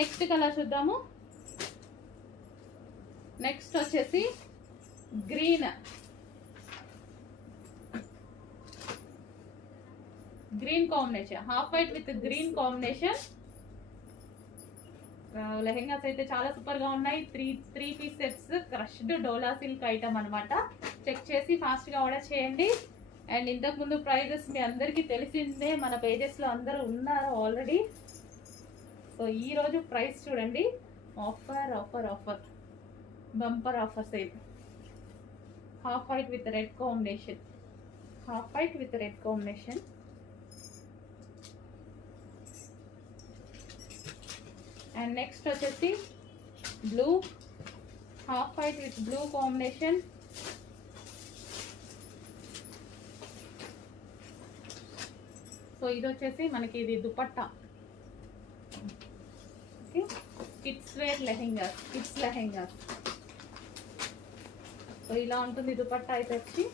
Next colour చూద్దాము. Next వచ్చేసి green combination, half white with green combination. Lehengas అయితే చాలా సూపర్ గా ఉన్నాయి. త్రీ పీస్ సెట్స్, క్రష్డ్ డోలా సిల్క్ ఐటమ్ అనమాట. చెక్ చేసి ఫాస్ట్ గా ఆర్డర్ చేయండి. అండ్ ఇంతకు ముందు ప్రైజెస్ మీ అందరికీ తెలిసిందే, మన పేజెస్ లో అందరూ ఉన్నారు ఆల్రెడీ. సో ఈ రోజు ప్రైస్ చూడండి, offer offer offer, bumper offer sale. Half white with red combination, half white with red combination. And next వచ్చేసి blue, half white with blue combination. So ఇది వచ్చేసి మనకి ఇది dupatta. Okay, kids wear lehengas, kids lehengas. So ఇలా ఉంటుంది దుపట్టా అయితే వచ్చి.